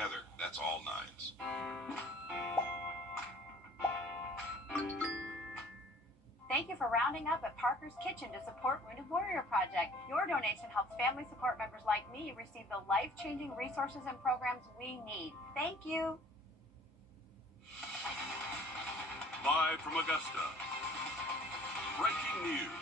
Together, that's all nines. Thank you for rounding up at Parker's Kitchen to support Wrdw Project. Your donation helps family support members like me receive the life-changing resources and programs we need. Thank you. Live from Augusta, breaking news.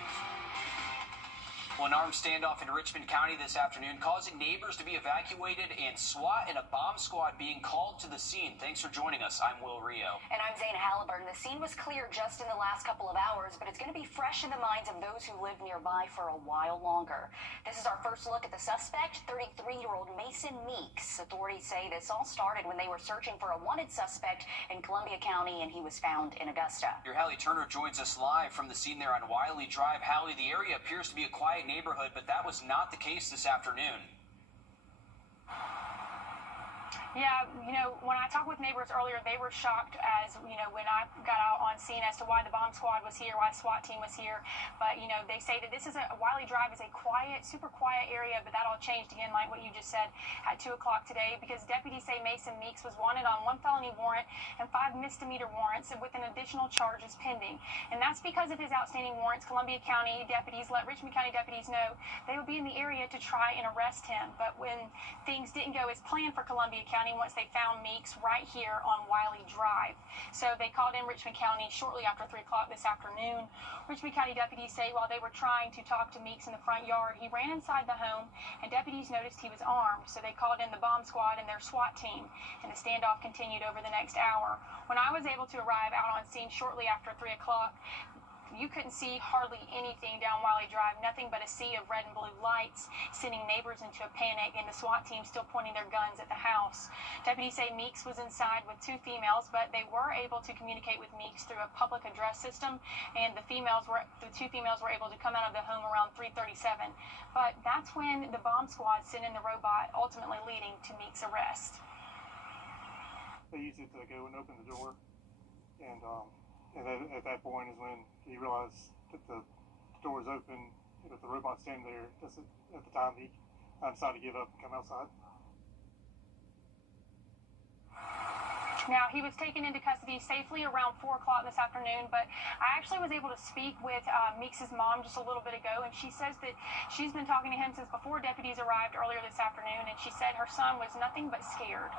Well, an armed standoff in Richmond County this afternoon, causing neighbors to be evacuated and SWAT and a bomb squad being called to the scene. Thanks for joining us. I'm Wrdw. And I'm Zane Halliburton. The scene was cleared just in the last couple of hours, but it's going to be fresh in the minds of those who live nearby for a while longer. This is our first look at the suspect, 33-year-old Mason Meeks. Authorities say this all started when they were searching for a wanted suspect in Columbia County, and he was found in Augusta. Your Hallie Turner joins us live from the scene there on Wiley Drive. Hallie, the area appears to be a quiet neighborhood, but that was not the case this afternoon. Yeah, when I talked with neighbors earlier, they were shocked as, when I got out on scene as to why the bomb squad was here, why the SWAT team was here. But, they say that this is Wiley Drive is a quiet, super quiet area, but that all changed again, like what you just said, at 2 o'clock today, because deputies say Mason Meeks was wanted on 1 felony warrant and 5 misdemeanor warrants with an additional charges pending. And that's because of his outstanding warrants. Columbia County deputies let Richmond County deputies know they would be in the area to try and arrest him. But when things didn't go as planned for Columbia County, once they found Meeks right here on Wiley Drive. So they called in Richmond County shortly after 3 o'clock this afternoon. Richmond County deputies say while they were trying to talk to Meeks in the front yard, he ran inside the home, and deputies noticed he was armed. So they called in the bomb squad and their SWAT team, and the standoff continued over the next hour. When I was able to arrive out on scene shortly after 3 o'clock, you couldn't see hardly anything down Wiley Drive, nothing but a sea of red and blue lights, sending neighbors into a panic, and the SWAT team still pointing their guns at the house. Deputies say Meeks was inside with 2 females, but they were able to communicate with Meeks through a public address system, and the 2 females were able to come out of the home around 3:37. But that's when the bomb squad sent in the robot, ultimately leading to Meeks' arrest. They used it to go and open the door, and then at that point is when he realized that the door is open, and with the robot standing there. That's at the time he decided to give up and come outside. Now, he was taken into custody safely around 4 o'clock this afternoon, but I actually was able to speak with Meeks' mom just a little bit ago, and she says that she's been talking to him since before deputies arrived earlier this afternoon, and she said her son was nothing but scared.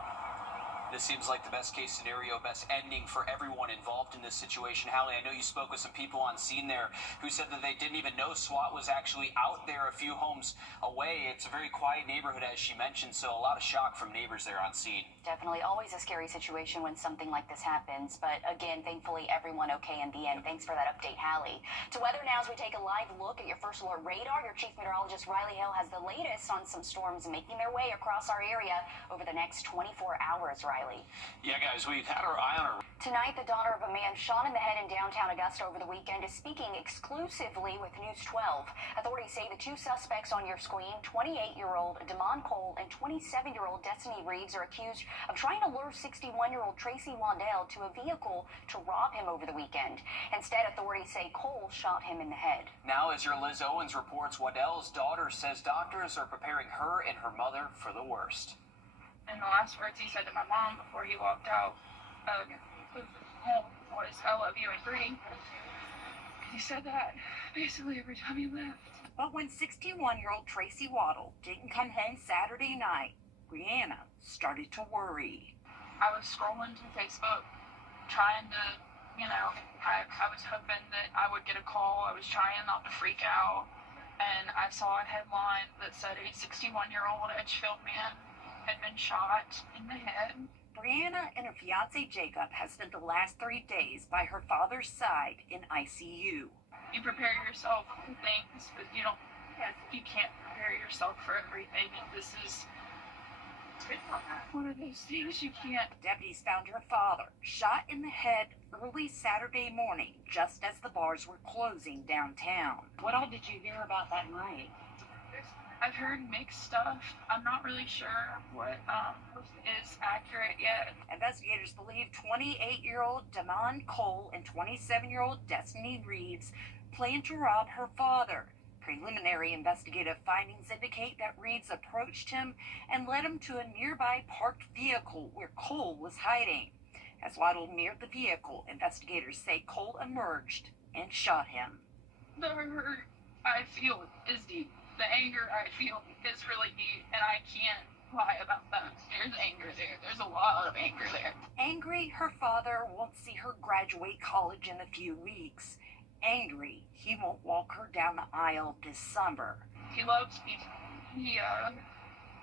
This seems like the best case scenario, best ending for everyone involved in this situation. Hallie, I know you spoke with some people on scene there who said that they didn't even know SWAT was actually out there a few homes away. It's a very quiet neighborhood, as she mentioned, so a lot of shock from neighbors there on scene. Definitely always a scary situation when something like this happens, but again, thankfully everyone okay in the end. Thanks for that update, Hallie. To weather now as we take a live look at your first alert radar. Your chief meteorologist Riley Hill has the latest on some storms making their way across our area over the next 24 hours, Riley. Yeah, guys, we've had our eye on our... Tonight, the daughter of a man shot in the head in downtown Augusta over the weekend is speaking exclusively with News 12. Authorities say the 2 suspects on your screen, 28-year-old Damon Cole and 27-year-old Destiny Reeves, are accused of trying to lure 61-year-old Tracy Waddell to a vehicle to rob him over the weekend. Instead, authorities say Cole shot him in the head. Now, as your Liz Owens reports, Waddell's daughter says doctors are preparing her and her mother for the worst. And the last words he said to my mom before he walked out of home was, "I love you," and "Bree." He said that basically every time he left. But when 61-year-old Tracy Waddell didn't come home Saturday night, Brianna started to worry. I was scrolling through Facebook, trying to, I was hoping that I would get a call. I was trying not to freak out. And I saw a headline that said a 61-year-old Edgefield man had been shot in the head. Brianna and her fiancé Jacob have spent the last 3 days by her father's side in ICU. You prepare yourself for things, but you can't prepare yourself for everything. And this is one of those things you can't. Deputies found her father shot in the head early Saturday morning, just as the bars were closing downtown. What all did you hear about that night? I've heard mixed stuff. I'm not really sure what is accurate yet. Investigators believe 28-year-old Damon Cole and 27-year-old Destiny Reeves planned to rob her father. Preliminary investigative findings indicate that Reeds approached him and led him to a nearby parked vehicle where Cole was hiding. As Waddle neared the vehicle, investigators say Cole emerged and shot him. The hurt I feel is deep. The anger I feel is really deep, and I can't lie about that. There's anger there. There's a lot of anger there. Angry, her father won't see her graduate college in a few weeks. Angry, he won't walk her down the aisle this summer. He loves me. He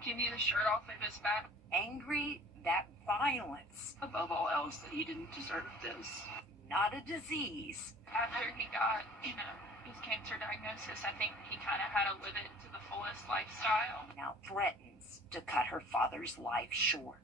gave me the shirt off of his back. Angry that violence, Above all else, that he didn't deserve this. not a disease, After he got, his cancer diagnosis, I think he kind of had to live it to the fullest lifestyle. now threatens to cut her father's life short.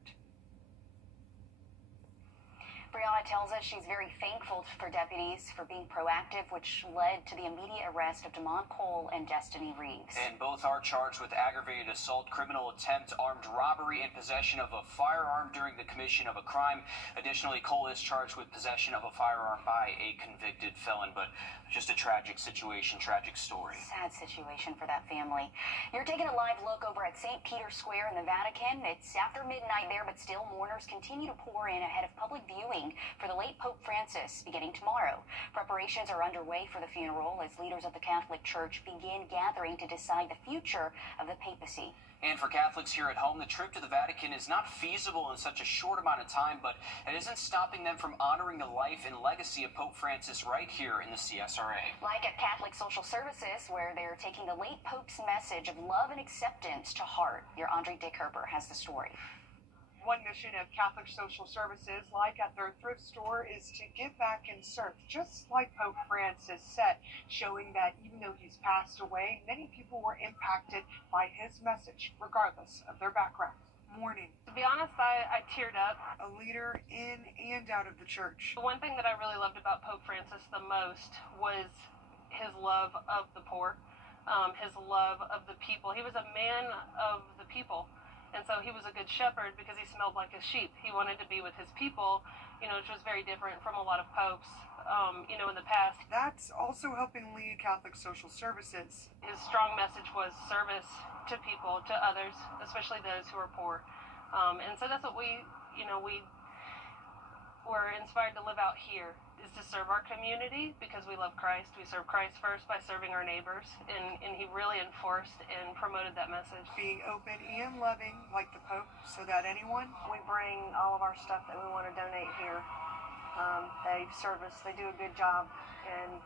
Brianna tells us she's very thankful for deputies for being proactive, which led to the immediate arrest of Damon Cole and Destiny Reeves. And both are charged with aggravated assault, criminal attempt, armed robbery, and possession of a firearm during the commission of a crime. Additionally, Cole is charged with possession of a firearm by a convicted felon. But just a tragic situation, tragic story. Sad situation for that family. You're taking a live look over at St. Peter's Square in the Vatican. It's after midnight there, but still mourners continue to pour in ahead of public viewing for the late Pope Francis beginning tomorrow. Preparations are underway for the funeral as leaders of the Catholic Church begin gathering to decide the future of the papacy. And for Catholics here at home, the trip to the Vatican is not feasible in such a short amount of time, but it isn't stopping them from honoring the life and legacy of Pope Francis right here in the CSRA. Like at Catholic Social Services, where they're taking the late Pope's message of love and acceptance to heart. Your Andre Dickherber has the story. One mission of Catholic Social Services, like at their thrift store, is to give back and serve, just like Pope Francis said, showing that even though he's passed away, many people were impacted by his message, regardless of their background. Mourning. To be honest, I teared up. A leader in and out of the church. The one thing that I really loved about Pope Francis the most was his love of the poor, his love of the people. He was a man of the people. And so he was a good shepherd because he smelled like a sheep. He wanted to be with his people, which was very different from a lot of popes, in the past. That's also helping lead Catholic Social Services. His strong message was service to people, to others, especially those who are poor. And so that's what we were inspired to live out here, is to serve our community because we love Christ. We serve Christ first by serving our neighbors, and he really enforced and promoted that message. Being open and loving like the Pope, so that anyone. We bring all of our stuff that we want to donate here. They service, they do a good job in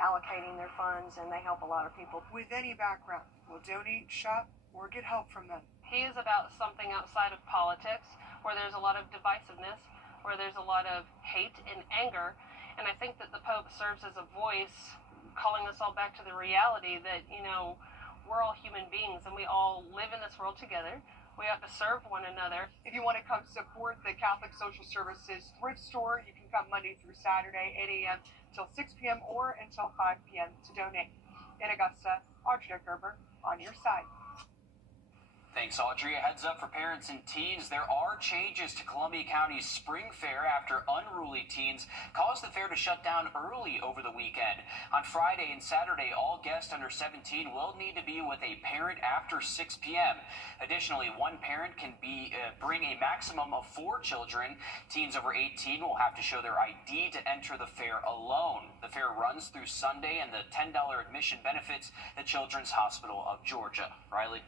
allocating their funds, and they help a lot of people. With any background, will donate, shop, or get help from them. He is about something outside of politics, where there's a lot of divisiveness, where there's a lot of hate and anger. And I think that the Pope serves as a voice calling us all back to the reality that, we're all human beings and we all live in this world together. We have to serve one another. If you want to come support the Catholic Social Services thrift store, you can come Monday through Saturday, 8 a.m. till 6 p.m. or until 5 p.m. to donate. In Augusta, Audrey Gerber on your side. Thanks, Audrey. A heads up for parents and teens. There are changes to Columbia County's spring fair after unruly teens caused the fair to shut down early over the weekend. On Friday and Saturday, all guests under 17 will need to be with a parent after 6 p.m. Additionally, one parent can bring a maximum of 4 children. Teens over 18 will have to show their ID to enter the fair alone. The fair runs through Sunday, and the $10 admission benefits the Children's Hospital of Georgia. Riley?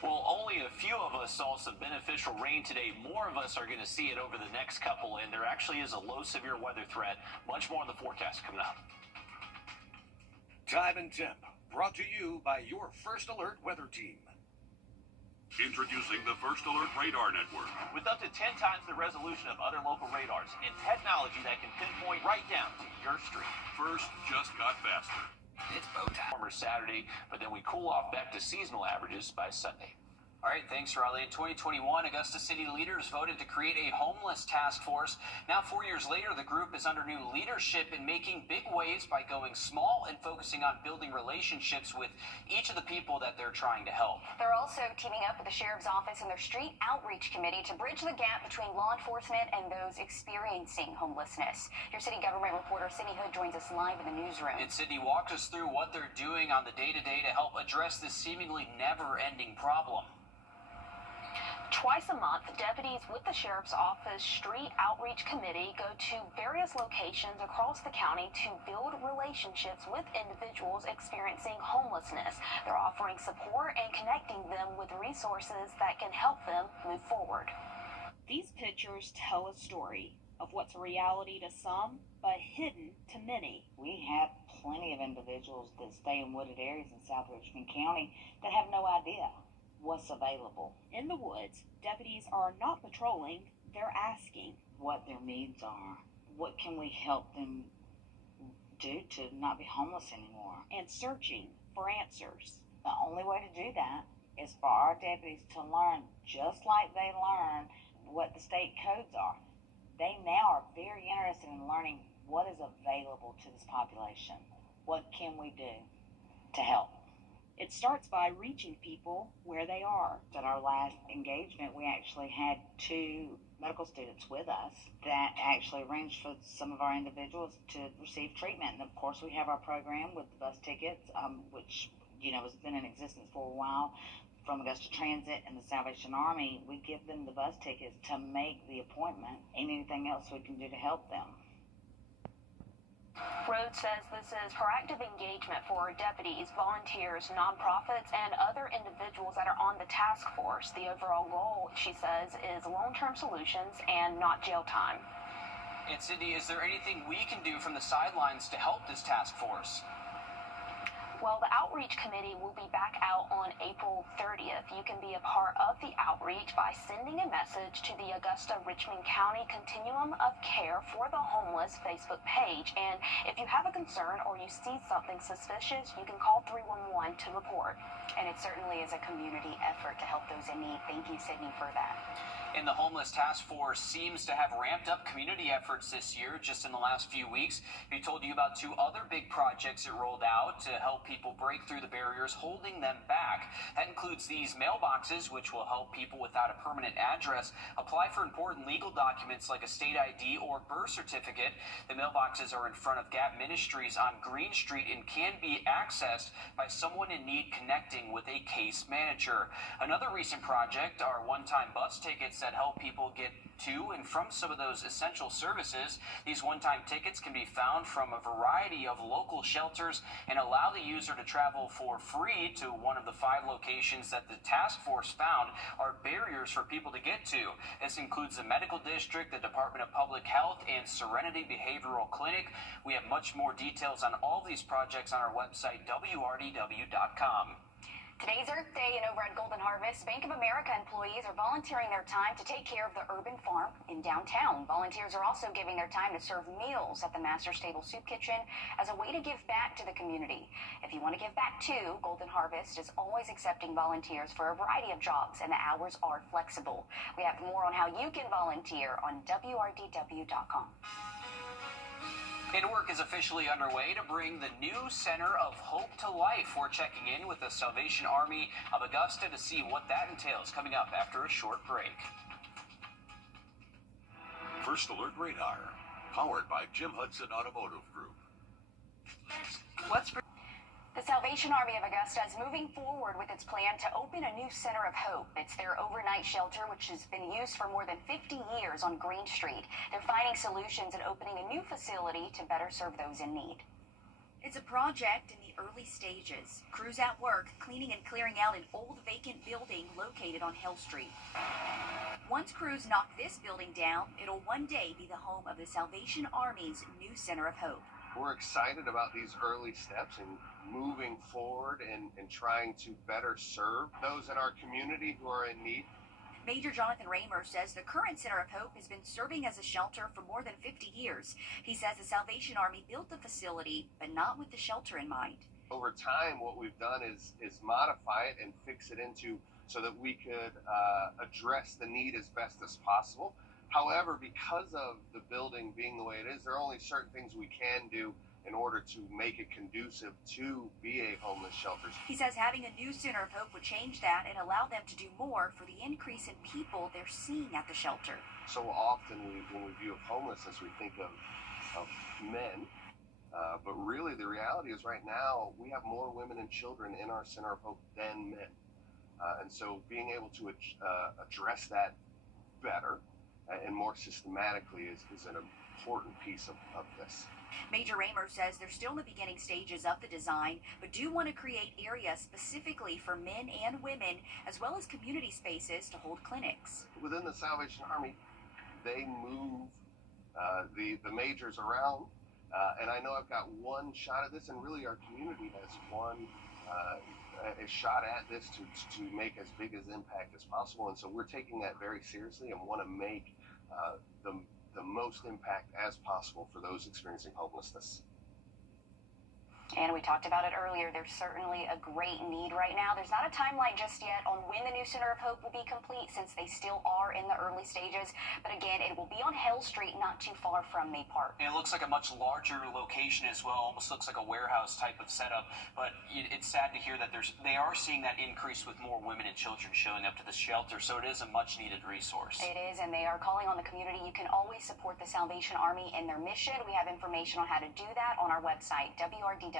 Well, only a few of us saw some beneficial rain today. More of us are going to see it over the next couple, and there actually is a low severe weather threat. Much more in the forecast coming up. Time and Temp, brought to you by your First Alert weather team. Introducing the First Alert Radar Network. With up to 10 times the resolution of other local radars and technology that can pinpoint right down to your street. First just got faster. It's bow time. Warmer Saturday, but then we cool off back to seasonal averages by Sunday. All right, thanks, Raleigh. In 2021, Augusta City leaders voted to create a homeless task force. Now, 4 years later, the group is under new leadership and making big waves by going small and focusing on building relationships with each of the people that they're trying to help. They're also teaming up with the Sheriff's Office and their Street Outreach Committee to bridge the gap between law enforcement and those experiencing homelessness. Your city government reporter, Sydney Hood, joins us live in the newsroom. And Sydney walked us through what they're doing on the day-to-day to help address this seemingly never-ending problem. Twice a month, deputies with the Sheriff's Office Street Outreach Committee go to various locations across the county to build relationships with individuals experiencing homelessness. They're offering support and connecting them with resources that can help them move forward. These pictures tell a story of what's reality to some, but hidden to many. We have plenty of individuals that stay in wooded areas in South Richmond County that have no idea what's available. In the woods, deputies are not patrolling, they're asking what their needs are. What can we help them do to not be homeless anymore? And searching for answers. The only way to do that is for our deputies to learn, just like they learn what the state codes are. They now are very interested in learning what is available to this population. What can we do to help? It starts by reaching people where they are. At our last engagement, we actually had 2 medical students with us that actually arranged for some of our individuals to receive treatment. And of course, we have our program with the bus tickets, which, has been in existence for a while from Augusta Transit and the Salvation Army. We give them the bus tickets to make the appointment and anything else we can do to help them. Rhodes says this is proactive engagement for deputies, volunteers, nonprofits, and other individuals that are on the task force. The overall goal, she says, is long-term solutions and not jail time. And Sydney, is there anything we can do from the sidelines to help this task force? Well, the Outreach Committee will be back out on April 30th. You can be a part of the outreach by sending a message to the Augusta Richmond County Continuum of Care for the Homeless Facebook page. And if you have a concern or you see something suspicious, you can call 311 to report. And it certainly is a community effort to help those in need. Thank you, Sydney, for that. And the Homeless Task Force seems to have ramped up community efforts this year, just in the last few weeks. We told you about 2 other big projects it rolled out to help people break through the barriers holding them back. That includes these mailboxes, which will help people without a permanent address apply for important legal documents like a state ID or birth certificate. The mailboxes are in front of Gap Ministries on Green Street and can be accessed by someone in need connecting with a case manager. Another recent project are one-time bus tickets that help people get to and from some of those essential services. These one-time tickets can be found from a variety of local shelters and allow the user to travel for free to one of the 5 locations that the task force found are barriers for people to get to. This includes the Medical District, the Department of Public Health, and Serenity Behavioral Clinic. We have much more details on all these projects on our website, wrdw.com. Today's Earth Day, and over at Golden Harvest, Bank of America employees are volunteering their time to take care of the urban farm in downtown. Volunteers are also giving their time to serve meals at the Master's Table Soup Kitchen as a way to give back to the community. If you want to give back too, Golden Harvest is always accepting volunteers for a variety of jobs, and the hours are flexible. We have more on how you can volunteer on wrdw.com. And work is officially underway to bring the new Center of Hope to life. We're checking in with the Salvation Army of Augusta to see what that entails, coming up after a short break. First Alert Radar, powered by Jim Hudson Automotive Group. The Salvation Army of Augusta is moving forward with its plan to open a new Center of Hope. It's their overnight shelter, which has been used for more than 50 years on Green Street. They're finding solutions and opening a new facility to better serve those in need. It's a project in the early stages. Crews at work cleaning and clearing out an old vacant building located on Hill Street. Once crews knock this building down, it'll one day be the home of the Salvation Army's new Center of Hope. We're excited about these early steps and moving forward and trying to better serve those in our community who are in need. Major Jonathan Raymer says the current Center of Hope has been serving as a shelter for more than 50 years. He says the Salvation Army built the facility, but not with the shelter in mind. Over time, what we've done is modify it and fix it into so that we could address the need as best as possible. However, because of the building being the way it is, there are only certain things we can do in order to make it conducive to VA homeless shelters. He says having a new Center of Hope would change that and allow them to do more for the increase in people they're seeing at the shelter. So often when we view of homelessness, we think of men, but really the reality is right now we have more women and children in our Center of Hope than men. And so being able to address that better and more systematically is an important piece of this. Major Raymer says they're still in the beginning stages of the design, but do want to create areas specifically for men and women, as well as community spaces to hold clinics. Within the Salvation Army, they move the majors around, and I know I've got one shot at this, and really our community has one a shot at this to make as big as impact as possible, and so we're taking that very seriously and want to make the most impact as possible for those experiencing homelessness. And we talked about it earlier, there's certainly a great need right now. There's not a timeline just yet on when the new Center of Hope will be complete, since they still are in the early stages. But again, it will be on Hell Street, not too far from May Park. And it looks like a much larger location as well, almost looks like a warehouse type of setup. But it's sad to hear that they are seeing that increase with more women and children showing up to the shelter. So it is a much needed resource. It is, and they are calling on the community. You can always support the Salvation Army and their mission. We have information on how to do that on our website, wrdw.com.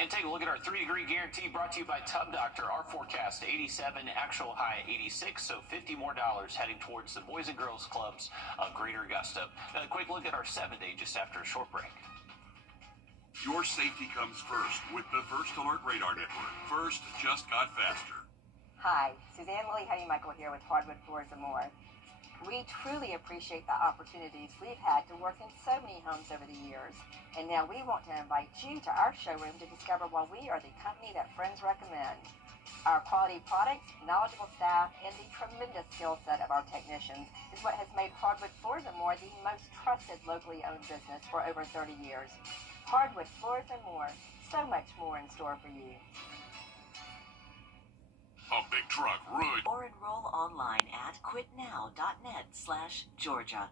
And take a look at our 3-degree guarantee brought to you by Tub Doctor. Our forecast 87, actual high 86, so $50 more heading towards the Boys and Girls Clubs of Greater Augusta. Now, a quick look at our 7-day just after a short break. Your safety comes first with the First Alert Radar Network. First just got faster. Hi, Suzanne Lilly Michael here with Hardwood Floors and More. We truly appreciate the opportunities we've had to work in so many homes over the years. And now we want to invite you to our showroom to discover why we are the company that friends recommend. Our quality products, knowledgeable staff, and the tremendous skill set of our technicians is what has made Hardwood Floors and More the most trusted locally owned business for over 30 years. Hardwood Floors and More, so much more in store for you. A big truck ruined. Or enroll online at quitnow.net/Georgia.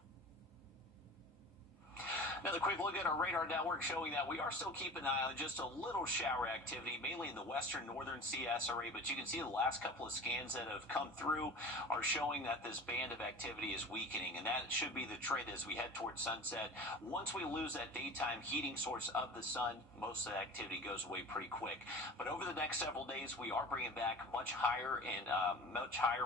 Another quick look at our radar network showing that we are still keeping an eye on just a little shower activity, mainly in the western northern CSRA, but you can see the last couple of scans that have come through are showing that this band of activity is weakening, and that should be the trend as we head towards sunset. Once we lose that daytime heating source of the sun, most of the activity goes away pretty quick. But over the next several days, we are bringing back much higher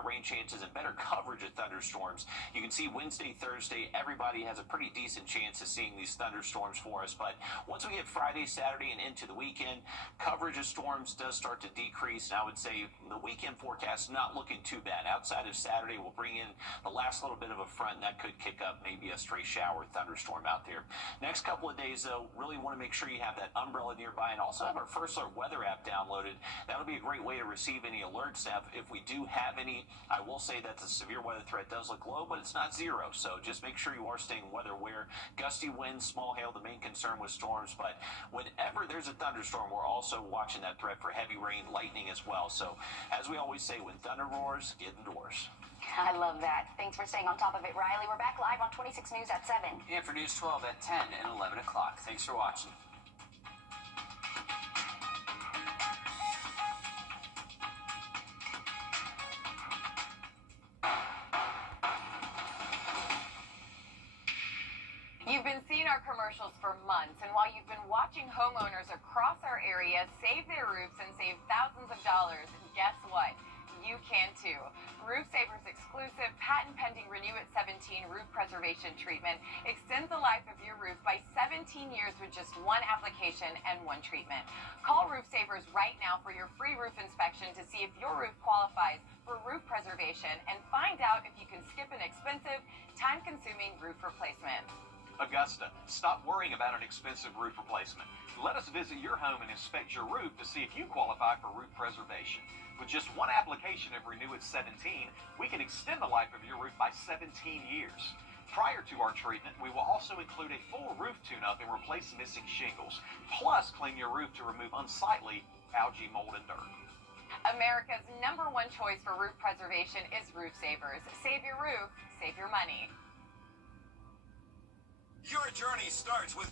rain chances and better coverage of thunderstorms. You can see Wednesday, Thursday, everybody has a pretty decent chance of seeing these thunderstorms for us, but once we get Friday, Saturday, and into the weekend, coverage of storms does start to decrease, and I would say the weekend forecast not looking too bad. Outside of Saturday, we'll bring in the last little bit of a front, and that could kick up maybe a stray shower thunderstorm out there. Next couple of days, though, really want to make sure you have that umbrella nearby, and also have our First Alert weather app downloaded. That'll be a great way to receive any alerts. Now, if we do have any, I will say that the severe weather threat does look low, but it's not zero, so just make sure you are staying weather aware. Gusty winds, small hail, the main concern with storms, but whenever there's a thunderstorm, we're also watching that threat for heavy rain, lightning as well. So as we always say, when thunder roars, get indoors. I love that. Thanks for staying on top of it, Riley. We're back live on 26 News at 7. And for News 12 at 10 and 11 o'clock. Thanks for watching. You've been seeing our commercials for months, and while you've been watching homeowners across our area save their roofs and save thousands of dollars, guess what? You can too. Roof Saver's exclusive patent-pending Renew at 17 roof preservation treatment extends the life of your roof by 17 years with just one application and one treatment. Call Roof Savers right now for your free roof inspection to see if your roof qualifies for roof preservation and find out if you can skip an expensive, time-consuming roof replacement. Augusta, stop worrying about an expensive roof replacement. Let us visit your home and inspect your roof to see if you qualify for roof preservation. With just one application of Renew at 17, we can extend the life of your roof by 17 years. Prior to our treatment, we will also include a full roof tune-up and replace missing shingles, plus clean your roof to remove unsightly algae, mold, and dirt. America's #1 choice for roof preservation is Roof Savers. Save your roof, save your money. Your journey starts with